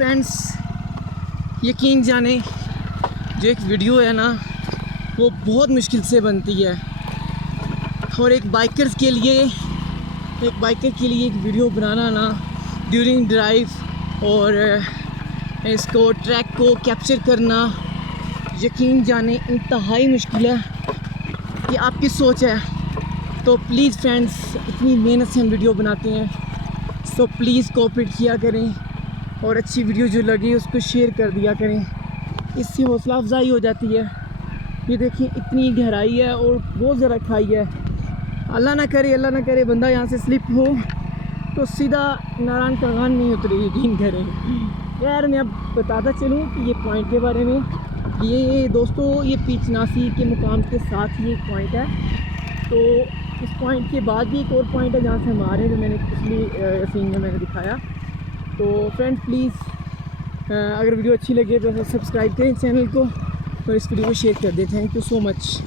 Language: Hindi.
फ्रेंड्स, यकीन जाने जो एक वीडियो है ना वो बहुत मुश्किल से बनती है और एक बाइकर के लिए एक वीडियो बनाना ना ड्यूरिंग ड्राइव और इसको ट्रैक को कैप्चर करना यकीन जाने इंतहाई मुश्किल है। ये आपकी सोच है। तो प्लीज़ फ्रेंड्स, इतनी मेहनत से हम वीडियो बनाते हैं, सो प्लीज़ कोऑपरेट किया करें और अच्छी वीडियो जो लगे उसको शेयर कर दिया करें, इससे हौसला अफजाई हो जाती है। ये देखिए इतनी गहराई है और बहुत ज़रा खाई है। अल्लाह ना करे बंदा यहाँ से स्लिप हो तो सीधा नारायण तगान नहीं उतरे, यकीन करें। यार मैं अब बताता चलूँ कि ये पॉइंट के बारे में। ये दोस्तों, ये पीचनासी के मुकाम के साथ ये एक पॉइंट है। तो इस पॉइंट के बाद भी एक और पॉइंट है जहाँ से हम आ रहे हैं, जो मैंने पिछली सीन में मैंने दिखाया। तो फ्रेंड्स प्लीज़ अगर वीडियो अच्छी लगे तो सब्सक्राइब करें चैनल को और इस वीडियो को शेयर कर दें। Thank you so much.